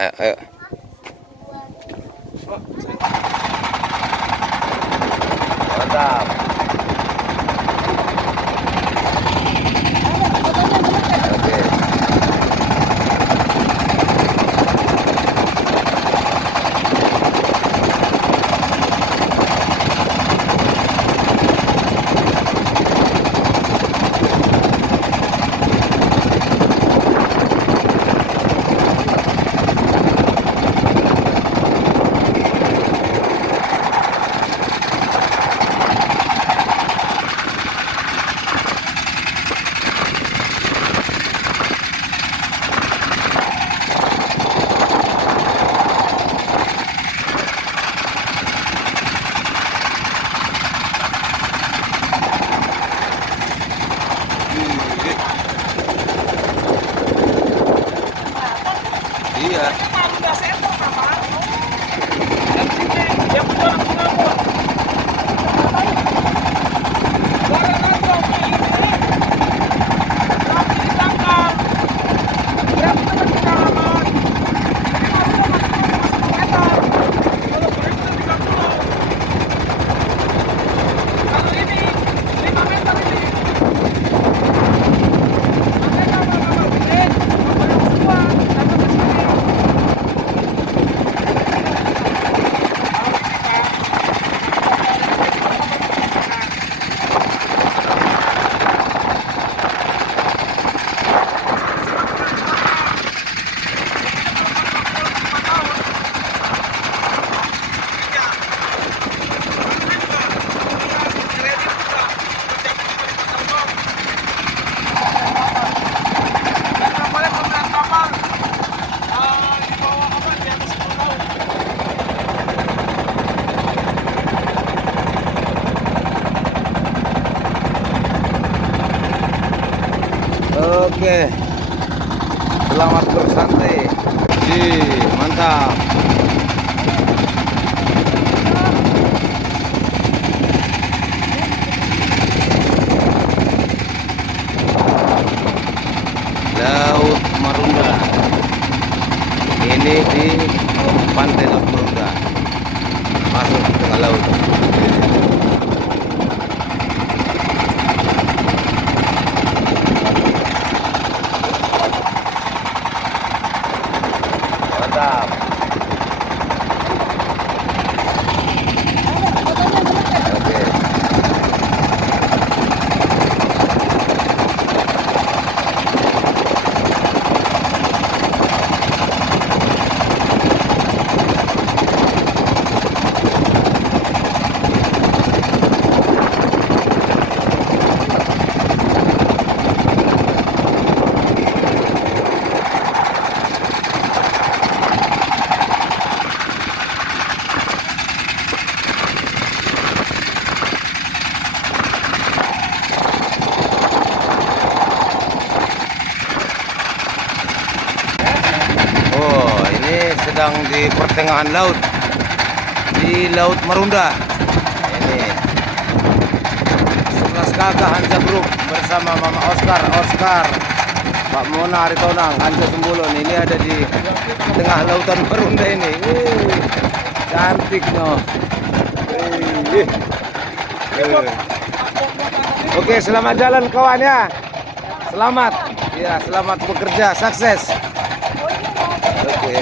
Ayo, ayo. Mantap. Oke. Iya. Oke, selamat bersantai. Mantap. Laut Marunda. Ini di pantai Laut Marunda. Masuk ke tengah laut. Mantap. Oke. Sedang di pertengahan laut, di Laut Marunda. Ini 11 kakak Hansa Group bersama Mama Oscar, Pak Mona Aritonang, Hansa Sembulon. Ini ada di tengah lautan Marunda ini. Cantik no. Oke, selamat jalan kawan ya. Selamat. Ya, selamat bekerja, sukses. Oke.